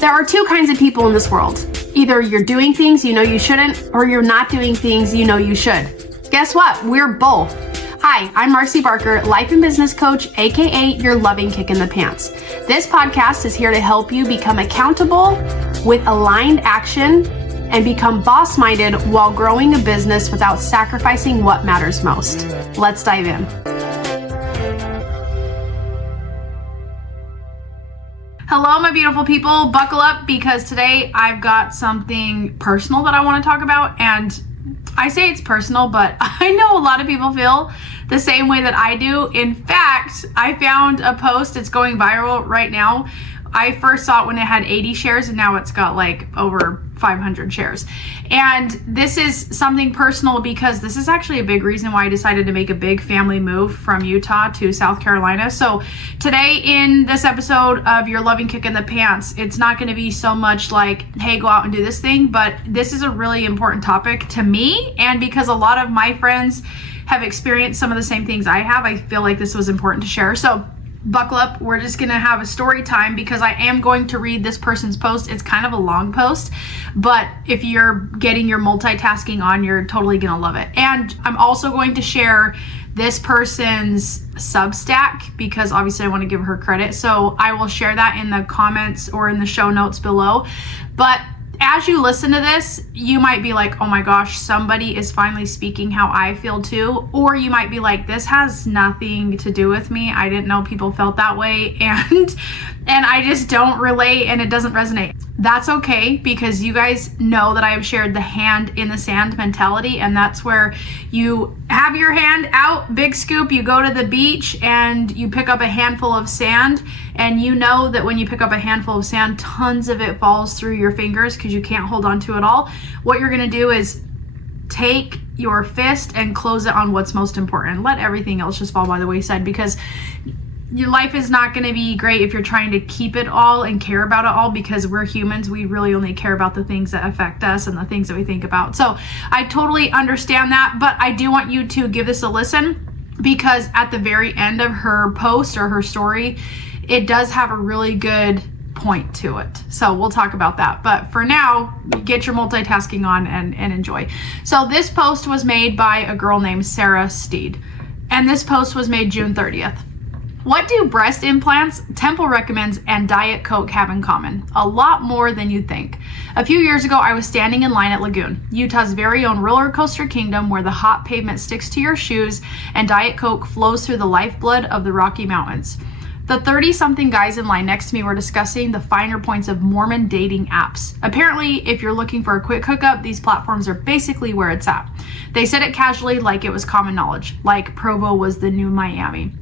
There are two kinds of people in this world. Either you're doing things you know you shouldn't, or you're not doing things you know you should. Guess what? We're both. Hi, I'm Marcy Barker, life and business coach, aka your loving kick in the pants. This podcast is here to help you become accountable with aligned action and become boss-minded while growing a business without sacrificing what matters most. Let's dive in. Hello, my beautiful people. Buckle up because today I've got something personal that I want to talk about. And I say it's personal, but I know a lot of people feel the same way that I do. In fact, I found a post, it's going viral right now. I first saw it when it had 80 shares and now it's got like over 500 shares. And this is something personal because this is actually a big reason why I decided to make a big family move from Utah to South Carolina. So today in this episode of Your Loving Kick in the Pants, it's not going to be so much like, hey, go out and do this thing, but this is a really important topic to me. And because a lot of my friends have experienced some of the same things I have, I feel like this was important to share. So buckle up. We're just going to have a story time because I am going to read this person's post. It's kind of a long post, but if you're getting your multitasking on, you're totally going to love it. And I'm also going to share this person's Substack because obviously I want to give her credit. So I will share that in the comments or in the show notes below. But as you listen to this, you might be like, oh my gosh, somebody is finally speaking how I feel too. Or you might be like, this has nothing to do with me. I didn't know people felt that way. And I just don't relate and it doesn't resonate. That's okay because you guys know that I have shared the hand in the sand mentality. And that's where you have your hand out, big scoop, you go to the beach and you pick up a handful of sand. And you know that when you pick up a handful of sand, tons of it falls through your fingers because you can't hold on to it all. What you're going to do is take your fist and close it on what's most important. Let everything else just fall by the wayside because your life is not going to be great if you're trying to keep it all and care about it all because we're humans. We really only care about the things that affect us and the things that we think about. So I totally understand that, but I do want you to give this a listen because at the very end of her post or her story, it does have a really good point to it. So we'll talk about that. But for now, get your multitasking on and enjoy. So this post was made by a girl named Sarah Steed. And this post was made June 30th. What do breast implants, Temple recommends, and Diet Coke have in common? A lot more than you'd think. A few years ago, I was standing in line at Lagoon, Utah's very own roller coaster kingdom where the hot pavement sticks to your shoes and Diet Coke flows through the lifeblood of the Rocky Mountains. The 30-something guys in line next to me were discussing the finer points of Mormon dating apps. Apparently, if you're looking for a quick hookup, these platforms are basically where it's at. They said it casually like it was common knowledge, like Provo was the new Miami.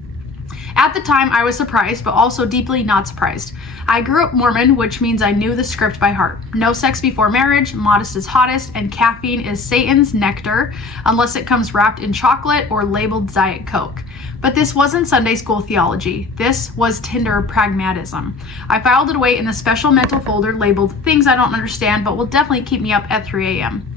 At the time, I was surprised, but also deeply not surprised. I grew up Mormon, which means I knew the script by heart. No sex before marriage, modest is hottest, and caffeine is Satan's nectar, unless it comes wrapped in chocolate or labeled Diet Coke. But this wasn't Sunday school theology. This was Tinder pragmatism. I filed it away in the special mental folder labeled Things I Don't Understand, but will definitely keep me up at 3 a.m.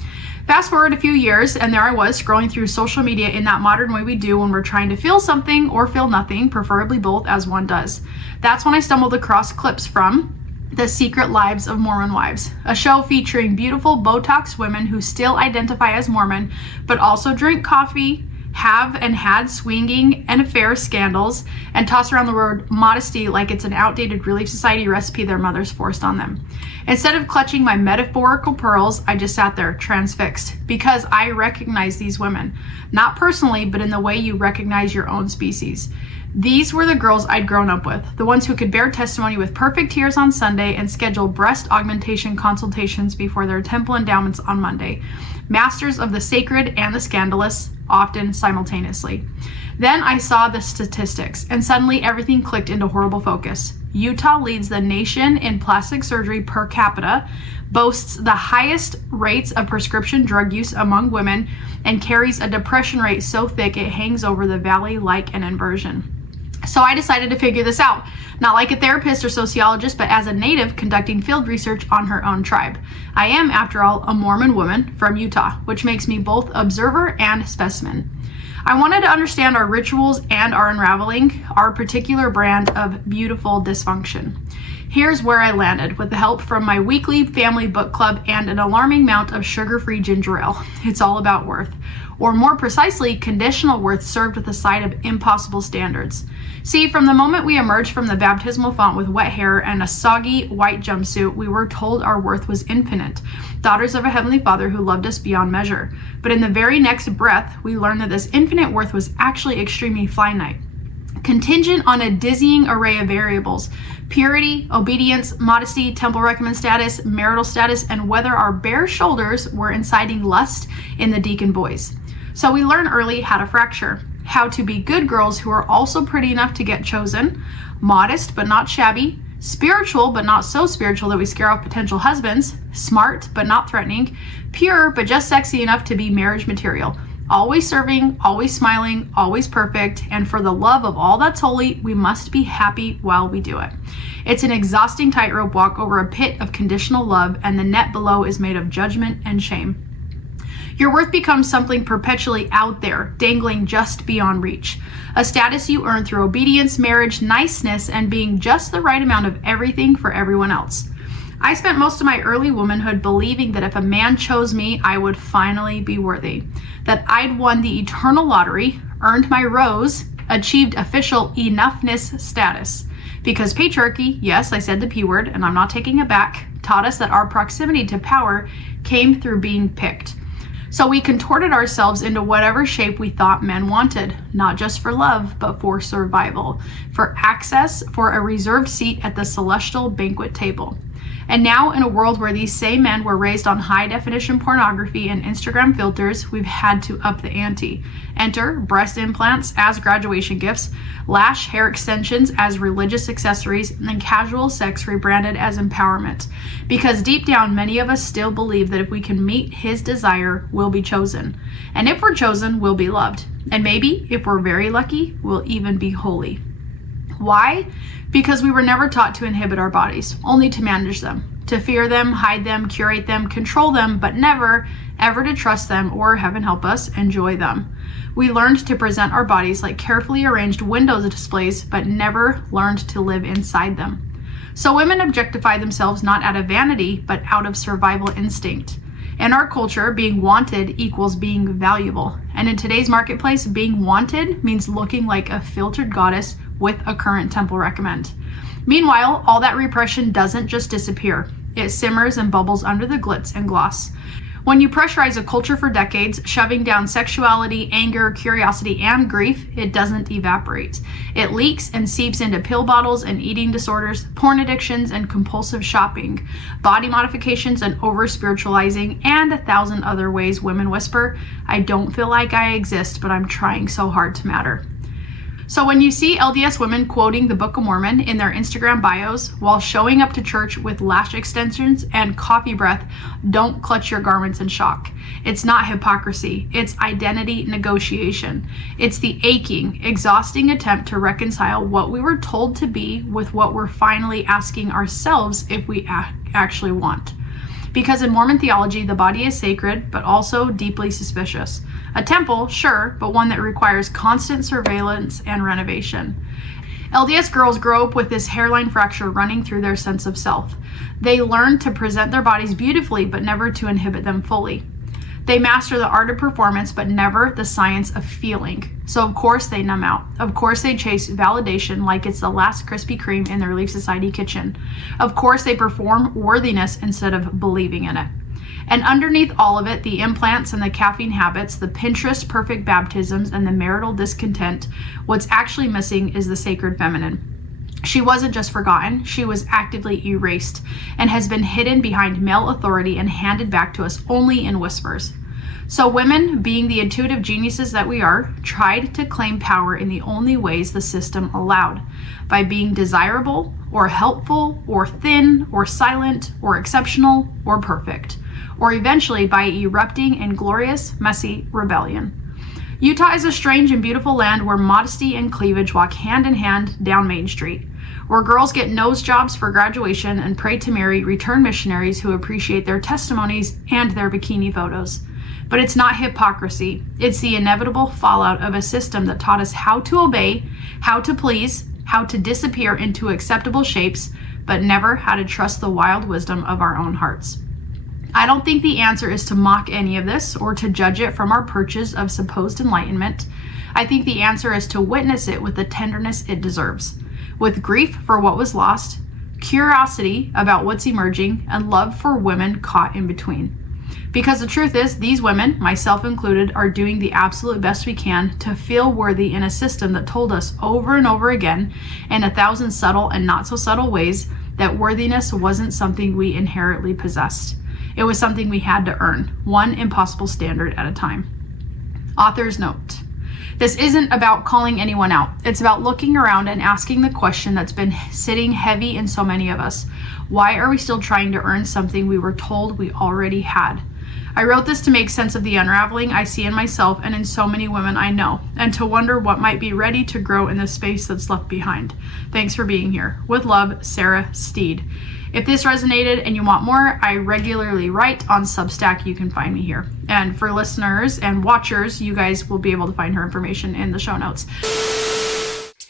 Fast forward a few years, and there I was scrolling through social media in that modern way we do when we're trying to feel something or feel nothing, preferably both as one does. That's when I stumbled across clips from The Secret Lives of Mormon Wives, a show featuring beautiful Botox women who still identify as Mormon, but also drink coffee, have and had swinging and affair scandals, and toss around the word modesty like it's an outdated Relief Society recipe their mothers forced on them. Instead of clutching my metaphorical pearls, I just sat there transfixed because I recognize these women, not personally, but in the way you recognize your own species. These were the girls I'd grown up with, the ones who could bear testimony with perfect tears on Sunday and schedule breast augmentation consultations before their temple endowments on Monday. Masters of the sacred and the scandalous, often simultaneously. Then I saw the statistics, and suddenly everything clicked into horrible focus. Utah leads the nation in plastic surgery per capita, boasts the highest rates of prescription drug use among women, and carries a depression rate so thick it hangs over the valley like an inversion. So I decided to figure this out, not like a therapist or sociologist, but as a native conducting field research on her own tribe. I am, after all, a Mormon woman from Utah, which makes me both observer and specimen. I wanted to understand our rituals and our unraveling, our particular brand of beautiful dysfunction. Here's where I landed with the help from my weekly family book club and an alarming amount of sugar-free ginger ale. It's all about worth. Or more precisely, conditional worth served with a side of impossible standards. See, from the moment we emerged from the baptismal font with wet hair and a soggy white jumpsuit, we were told our worth was infinite, daughters of a Heavenly Father who loved us beyond measure. But in the very next breath, we learned that this infinite worth was actually extremely finite, contingent on a dizzying array of variables: purity, obedience, modesty, temple recommend status, marital status, and whether our bare shoulders were inciting lust in the deacon boys. So we learn early how to fracture, how to be good girls who are also pretty enough to get chosen, modest but not shabby, spiritual but not so spiritual that we scare off potential husbands, smart but not threatening, pure but just sexy enough to be marriage material, always serving, always smiling, always perfect, and for the love of all that's holy, we must be happy while we do it. It's an exhausting tightrope walk over a pit of conditional love, and the net below is made of judgment and shame. Your worth becomes something perpetually out there, dangling just beyond reach. A status you earn through obedience, marriage, niceness, and being just the right amount of everything for everyone else. I spent most of my early womanhood believing that if a man chose me, I would finally be worthy. That I'd won the eternal lottery, earned my rose, achieved official enoughness status. Because patriarchy, yes, I said the P word, and I'm not taking it back, taught us that our proximity to power came through being picked. So we contorted ourselves into whatever shape we thought men wanted, not just for love, but for survival, for access, for a reserved seat at the celestial banquet table. And now, in a world where these same men were raised on high-definition pornography and Instagram filters, we've had to up the ante. Enter breast implants as graduation gifts, lash hair extensions as religious accessories, and casual sex rebranded as empowerment. Because deep down, many of us still believe that if we can meet His desire, we'll be chosen. And if we're chosen, we'll be loved. And maybe, if we're very lucky, we'll even be holy. Why? Because we were never taught to inhibit our bodies, only to manage them, to fear them, hide them, curate them, control them, but never, ever to trust them or, heaven help us, enjoy them. We learned to present our bodies like carefully arranged window displays, but never learned to live inside them. So women objectify themselves not out of vanity, but out of survival instinct. In our culture, being wanted equals being valuable. And in today's marketplace, being wanted means looking like a filtered goddess with a current temple recommend. Meanwhile, all that repression doesn't just disappear. It simmers and bubbles under the glitz and gloss. When you pressurize a culture for decades, shoving down sexuality, anger, curiosity, and grief, it doesn't evaporate. It leaks and seeps into pill bottles and eating disorders, porn addictions and compulsive shopping, body modifications and over-spiritualizing, and 1,000 other ways women whisper, "I don't feel like I exist, but I'm trying so hard to matter." So when you see LDS women quoting the Book of Mormon in their Instagram bios while showing up to church with lash extensions and coffee breath, don't clutch your garments in shock. It's not hypocrisy. It's identity negotiation. It's the aching, exhausting attempt to reconcile what we were told to be with what we're finally asking ourselves if we actually want. Because in Mormon theology, the body is sacred, but also deeply suspicious. A temple, sure, but one that requires constant surveillance and renovation. LDS girls grow up with this hairline fracture running through their sense of self. They learn to present their bodies beautifully, but never to inhibit them fully. They master the art of performance, but never the science of feeling. So of course they numb out. Of course they chase validation like it's the last Krispy Kreme in their Relief Society kitchen. Of course they perform worthiness instead of believing in it. And underneath all of it, the implants and the caffeine habits, the Pinterest perfect baptisms, and the marital discontent, what's actually missing is the sacred feminine. She wasn't just forgotten, she was actively erased and has been hidden behind male authority and handed back to us only in whispers. So women, being the intuitive geniuses that we are, tried to claim power in the only ways the system allowed, by being desirable or helpful or thin or silent or exceptional or perfect, or eventually by erupting in glorious, messy rebellion. Utah is a strange and beautiful land where modesty and cleavage walk hand in hand down Main Street, where girls get nose jobs for graduation and pray to marry return missionaries who appreciate their testimonies and their bikini photos. But it's not hypocrisy. It's the inevitable fallout of a system that taught us how to obey, how to please, how to disappear into acceptable shapes, but never how to trust the wild wisdom of our own hearts. I don't think the answer is to mock any of this or to judge it from our perches of supposed enlightenment. I think the answer is to witness it with the tenderness it deserves, with grief for what was lost, curiosity about what's emerging, and love for women caught in between. Because the truth is, these women, myself included, are doing the absolute best we can to feel worthy in a system that told us over and over again, in 1,000 subtle and not so subtle ways, that worthiness wasn't something we inherently possessed. It was something we had to earn, one impossible standard at a time. Author's note. This isn't about calling anyone out. It's about looking around and asking the question that's been sitting heavy in so many of us. Why are we still trying to earn something we were told we already had? I wrote this to make sense of the unraveling I see in myself and in so many women I know, and to wonder what might be ready to grow in the space that's left behind. Thanks for being here. With love, Sarah Steed. If this resonated and you want more, I regularly write on Substack. You can find me here. And for listeners and watchers, you guys will be able to find her information in the show notes.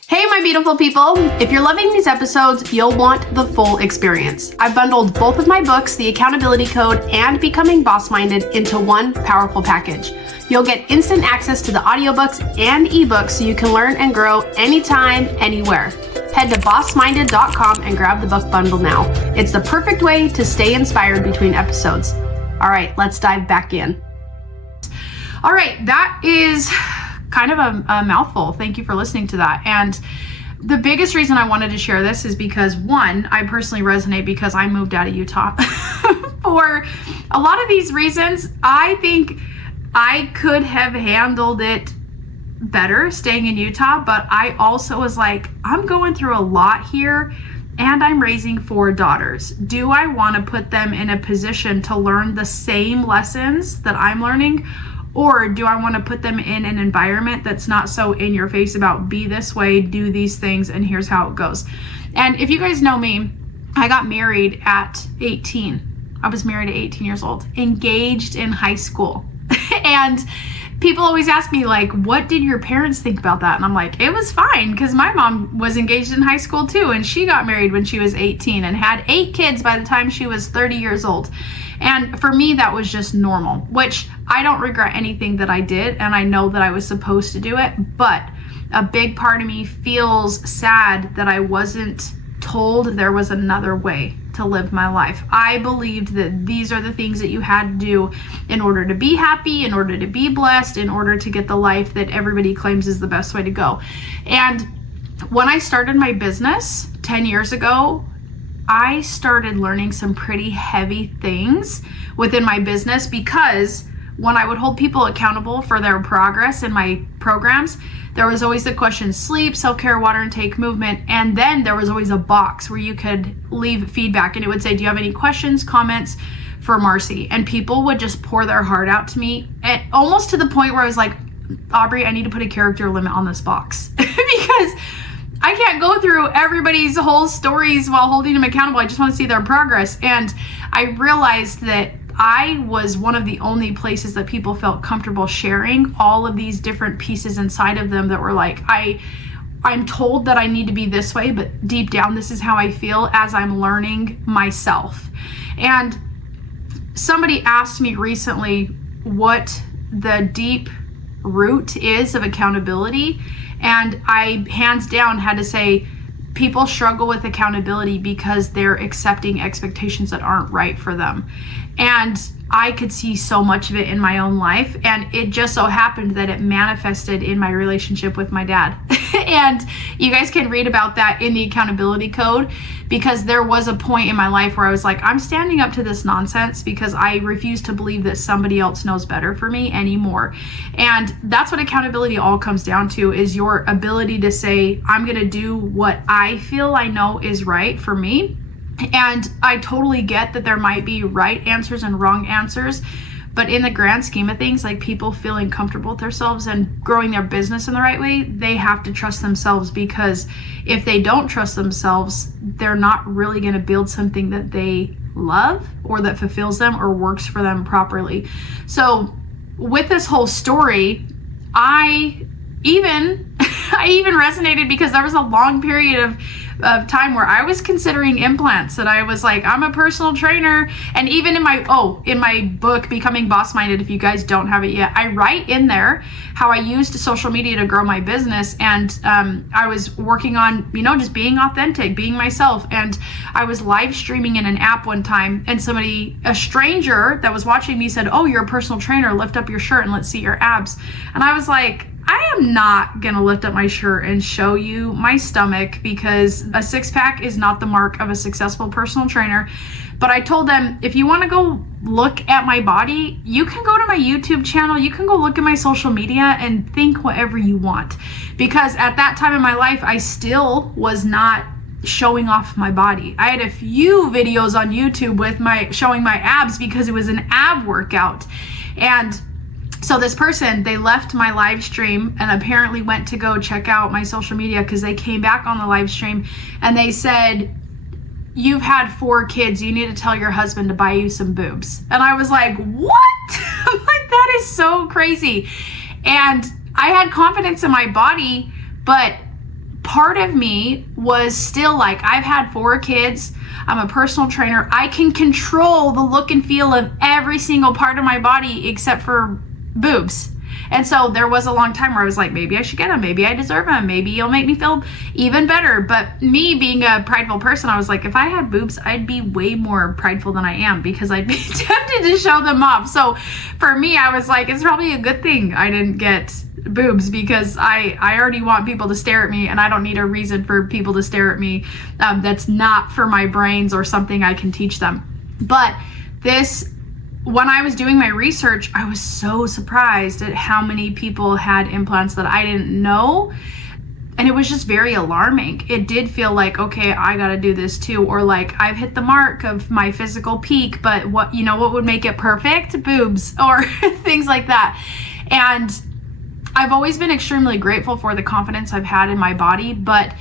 Hey, my beautiful people. If you're loving these episodes, you'll want the full experience. I've bundled both of my books, The Accountability Code and Becoming Boss-Minded, into one powerful package. You'll get instant access to the audiobooks and ebooks so you can learn and grow anytime, anywhere. Head to bossminded.com and grab the book bundle now. It's the perfect way to stay inspired between episodes. All right, let's dive back in. All right, that is kind of a mouthful. Thank you for listening to that. And the biggest reason I wanted to share this is because, one, I personally resonate because I moved out of Utah. For a lot of these reasons, I think I could have handled it better staying in Utah, but I also was like, I'm going through a lot here and I'm raising 4 daughters. Do I want to put them in a position to learn the same lessons that I'm learning? Or do I want to put them in an environment that's not so in your face about be this way, do these things, and here's how it goes? And if you guys know me, I got married at 18. I was married at 18 years old, engaged in high school. And people always ask me, like, what did your parents think about that? And I'm like, it was fine, because my mom was engaged in high school too, and she got married when she was 18 and had 8 kids by the time she was 30 years old. And for me, that was just normal, which I don't regret anything that I did, and I know that I was supposed to do it, but a big part of me feels sad that I wasn't told there was another way to live my life. I believed that these are the things that you had to do in order to be happy, in order to be blessed, in order to get the life that everybody claims is the best way to go. And when I started my business 10 years ago, I started learning some pretty heavy things within my business, because when I would hold people accountable for their progress in my programs, there was always the question, sleep, self-care, water intake, movement, and then there was always a box where you could leave feedback, and it would say, do you have any questions, comments for Marcy? And people would just pour their heart out to me, and almost to the point where I was like, Aubrey, I need to put a character limit on this box because I can't go through everybody's whole stories while holding them accountable. I just want to see their progress. And I realized that I was one of the only places that people felt comfortable sharing all of these different pieces inside of them that were like, I'm told that I need to be this way, but deep down, this is how I feel as I'm learning myself. And somebody asked me recently what the deep root is of accountability. And I hands down had to say, people struggle with accountability because they're accepting expectations that aren't right for them. And I could see so much of it in my own life, and it just so happened that it manifested in my relationship with my dad. And you guys can read about that in the Accountability Code, because there was a point in my life where I was like, I'm standing up to this nonsense because I refuse to believe that somebody else knows better for me anymore. And that's what accountability all comes down to, is your ability to say, I'm going to do what I feel I know is right for me. And I totally get that there might be right answers and wrong answers, but in the grand scheme of things, like people feeling comfortable with themselves and growing their business in the right way, they have to trust themselves, because if they don't trust themselves, they're not really going to build something that they love or that fulfills them or works for them properly. So with this whole story, I even I even resonated because there was a long period of time where I was considering implants, and I was like, I'm a personal trainer. And even in my book, Becoming Boss Minded, if you guys don't have it yet, I write in there how I used social media to grow my business. And I was working on, just being authentic, being myself. And I was live streaming in an app one time, and a stranger that was watching me said, oh, you're a personal trainer, lift up your shirt and let's see your abs. And I was like, I am not going to lift up my shirt and show you my stomach, because a six-pack is not the mark of a successful personal trainer. But I told them, if you want to go look at my body, you can go to my YouTube channel, you can go look at my social media and think whatever you want. Because at that time in my life, I still was not showing off my body. I had a few videos on YouTube with showing my abs because it was an ab workout. And so this person, they left my live stream and apparently went to go check out my social media, because they came back on the live stream and they said, you've had 4 kids, you need to tell your husband to buy you some boobs. And I was like, what? I'm like, that is so crazy. And I had confidence in my body, but part of me was still like, I've had 4 kids, I'm a personal trainer, I can control the look and feel of every single part of my body except for boobs. And so there was a long time where I was like, maybe I should get them, maybe I deserve them, maybe you'll make me feel even better. But me being a prideful person, I was like, if I had boobs, I'd be way more prideful than I am, because I'd be tempted to show them off. So for me, I was like, it's probably a good thing I didn't get boobs, because I already want people to stare at me, and I don't need a reason for people to stare at me that's not for my brains or something I can teach them. But when I was doing my research, I was so surprised at how many people had implants that I didn't know. And it was just very alarming. It did feel like, okay, I got to do this too. Or like, I've hit the mark of my physical peak, but what would make it perfect? Boobs, or things like that. And I've always been extremely grateful for the confidence I've had in my body, but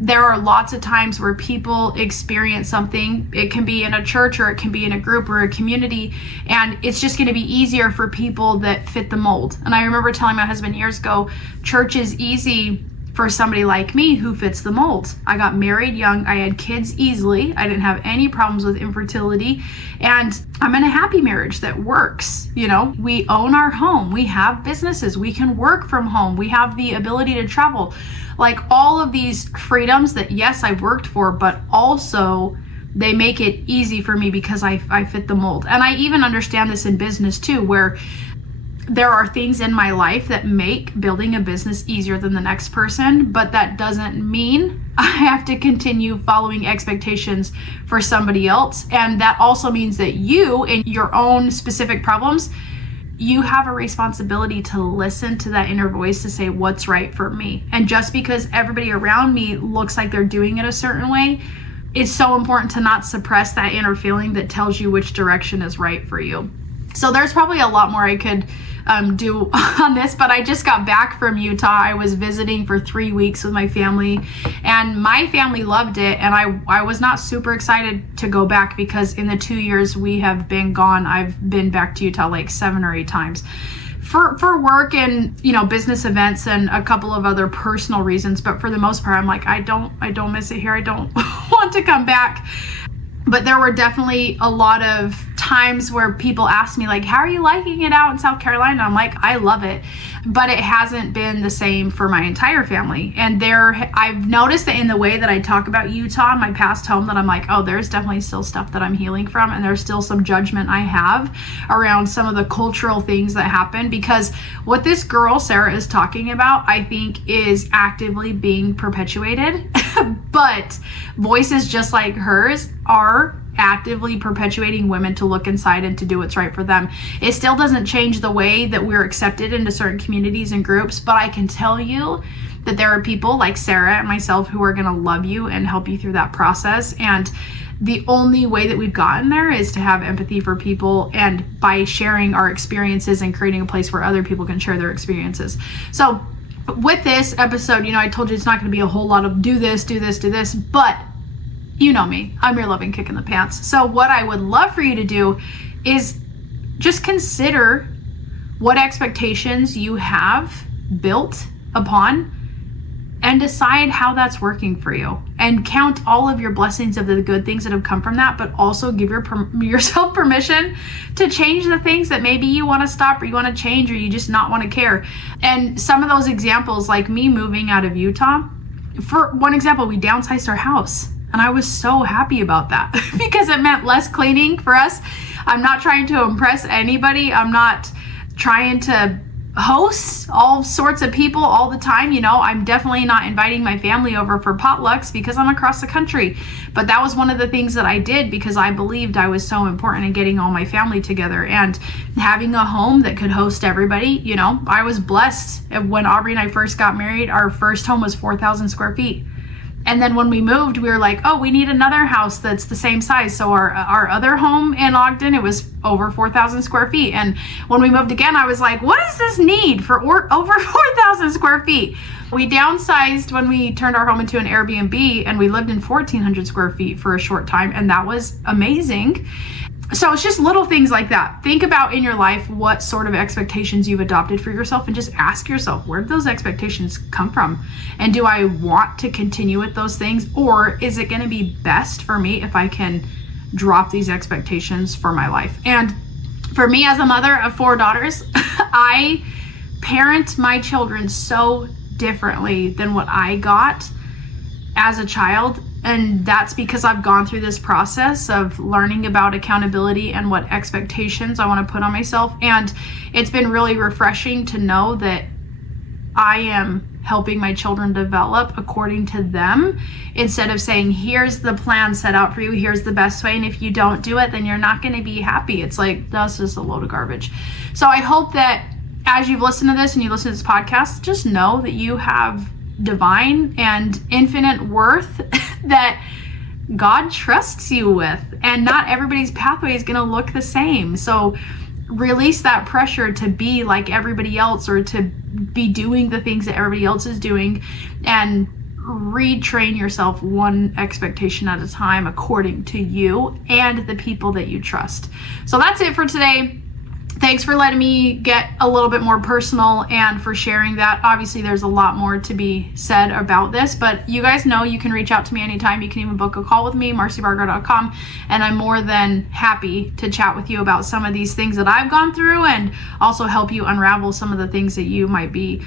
there are lots of times where people experience something. It can be in a church, or it can be in a group or a community, and it's just going to be easier for people that fit the mold. And I remember telling my husband years ago, church is easy for somebody like me who fits the mold. I got married young, I had kids easily, I didn't have any problems with infertility, and I'm in a happy marriage that works. We own our home, we have businesses, we can work from home, we have the ability to travel. Like, all of these freedoms that, yes, I've worked for, but also they make it easy for me because I fit the mold. And I even understand this in business too, where there are things in my life that make building a business easier than the next person, but that doesn't mean I have to continue following expectations for somebody else. And that also means that you, in your own specific problems, you have a responsibility to listen to that inner voice to say what's right for me. And just because everybody around me looks like they're doing it a certain way, it's so important to not suppress that inner feeling that tells you which direction is right for you. So there's probably a lot more I could do on this, but I just got back from Utah. I was visiting for 3 weeks with my family, and my family loved it, and I was not super excited to go back, because in the 2 years we have been gone, I've been back to Utah like 7 or 8 times for work and business events and a couple of other personal reasons. But for the most part, I'm like, I don't miss it here. I don't want to come back. But there were definitely a lot of times where people asked me, like, how are you liking it out in South Carolina? I'm like, I love it. But it hasn't been the same for my entire family. And I've noticed that in the way that I talk about Utah, my past home, that I'm like, oh, there's definitely still stuff that I'm healing from. And there's still some judgment I have around some of the cultural things that happen. Because what this girl, Sarah, is talking about, I think is actively being perpetuated. But voices just like hers are actively perpetuating women to look inside and to do what's right for them. It still doesn't change the way that we're accepted into certain communities and groups, but I can tell you that there are people like Sarah and myself who are going to love you and help you through that process. And the only way that we've gotten there is to have empathy for people, and by sharing our experiences and creating a place where other people can share their experiences. So with this episode, I told you it's not going to be a whole lot of do this, but you know me, I'm your loving kick in the pants. So what I would love for you to do is just consider what expectations you have built upon and decide how that's working for you, and count all of your blessings of the good things that have come from that, but also give yourself permission to change the things that maybe you want to stop or you want to change or you just not want to care. And some of those examples, like me moving out of Utah, for one example, we downsized our house. And I was so happy about that because it meant less cleaning for us. I'm not trying to impress anybody. I'm not trying to host all sorts of people all the time. I'm definitely not inviting my family over for potlucks because I'm across the country. But that was one of the things that I did because I believed I was so important in getting all my family together and having a home that could host everybody. I was blessed. When Aubrey and I first got married, our first home was 4,000 square feet. And then when we moved, we were like, oh, we need another house that's the same size. So our other home in Ogden, it was over 4,000 square feet. And when we moved again, I was like, what does this need for over 4,000 square feet? We downsized when we turned our home into an Airbnb, and we lived in 1,400 square feet for a short time. And that was amazing. So it's just little things like that. Think about in your life what sort of expectations you've adopted for yourself, and just ask yourself, where did those expectations come from? And do I want to continue with those things, or is it going to be best for me if I can drop these expectations for my life? And for me, as a mother of 4 daughters, I parent my children so differently than what I got as a child. And that's because I've gone through this process of learning about accountability and what expectations I want to put on myself. And it's been really refreshing to know that I am helping my children develop according to them, instead of saying, here's the plan set out for you, here's the best way, and if you don't do it, then you're not going to be happy. It's like, that's just a load of garbage. So I hope that as you've listened to this and you listen to this podcast, just know that you have divine and infinite worth that God trusts you with, and not everybody's pathway is going to look the same. So release that pressure to be like everybody else, or to be doing the things that everybody else is doing, and retrain yourself one expectation at a time according to you and the people that you trust. So that's it for today. Thanks for letting me get a little bit more personal and for sharing that. Obviously, there's a lot more to be said about this, but you guys know you can reach out to me anytime. You can even book a call with me, marcybarger.com, and I'm more than happy to chat with you about some of these things that I've gone through, and also help you unravel some of the things that you might be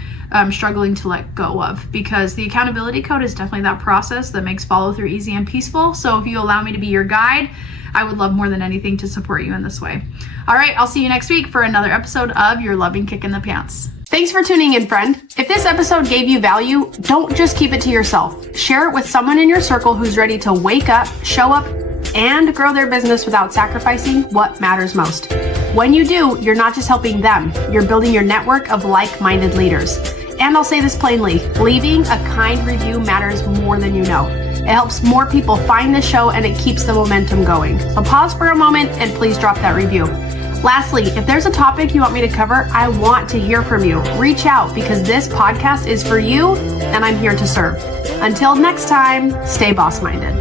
struggling to let go of, because the accountability code is definitely that process that makes follow through easy and peaceful. So if you allow me to be your guide, I would love more than anything to support you in this way. All right, I'll see you next week for another episode of Your Loving Kick in the Pants. Thanks for tuning in, friend. If this episode gave you value, don't just keep it to yourself. Share it with someone in your circle who's ready to wake up, show up, and grow their business without sacrificing what matters most. When you do, you're not just helping them, you're building your network of like-minded leaders. And I'll say this plainly, leaving a kind review matters more than you know. It helps more people find the show, and it keeps the momentum going. So pause for a moment and please drop that review. Lastly, if there's a topic you want me to cover, I want to hear from you. Reach out, because this podcast is for you and I'm here to serve. Until next time, stay boss-minded.